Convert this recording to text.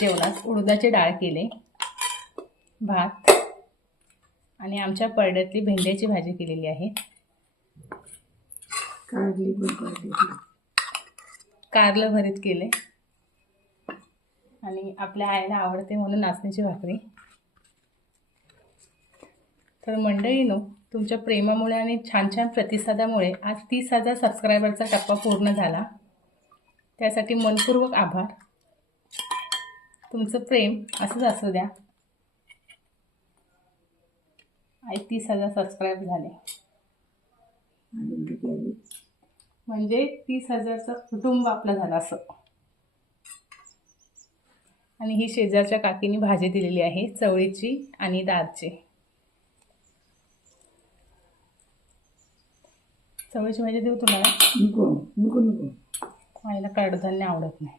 जेवणात उडदाची डाळ केले, भात आणि आमच्या परड्यातली भेंड्याची भाजी केलेली आहे। कारलं भरीत केले आणि आपल्या आईला आवडते म्हणून नाचणीची भाकरी। तर मंडळींनो, तुमच्या प्रेमामुळे आणि छान छान प्रतिसादामुळे आज 30,000 सबस्क्रायबरचा टप्पा पूर्ण झाला। त्यासाठी मनपूर्वक आभार। तुमचं प्रेम असंच असू द्या। आई 30,000 सबस्क्राईब झाले म्हणजे 30,000चं कुटुंब आपलं झालं असं। आणि ही शेजारच्या काकीने भाजी दिलेली आहे, चवळीची आणि दाळची। चवळीची भाजी देऊ तुला? नको नको नको, मला कडधान्य आवडत नाही।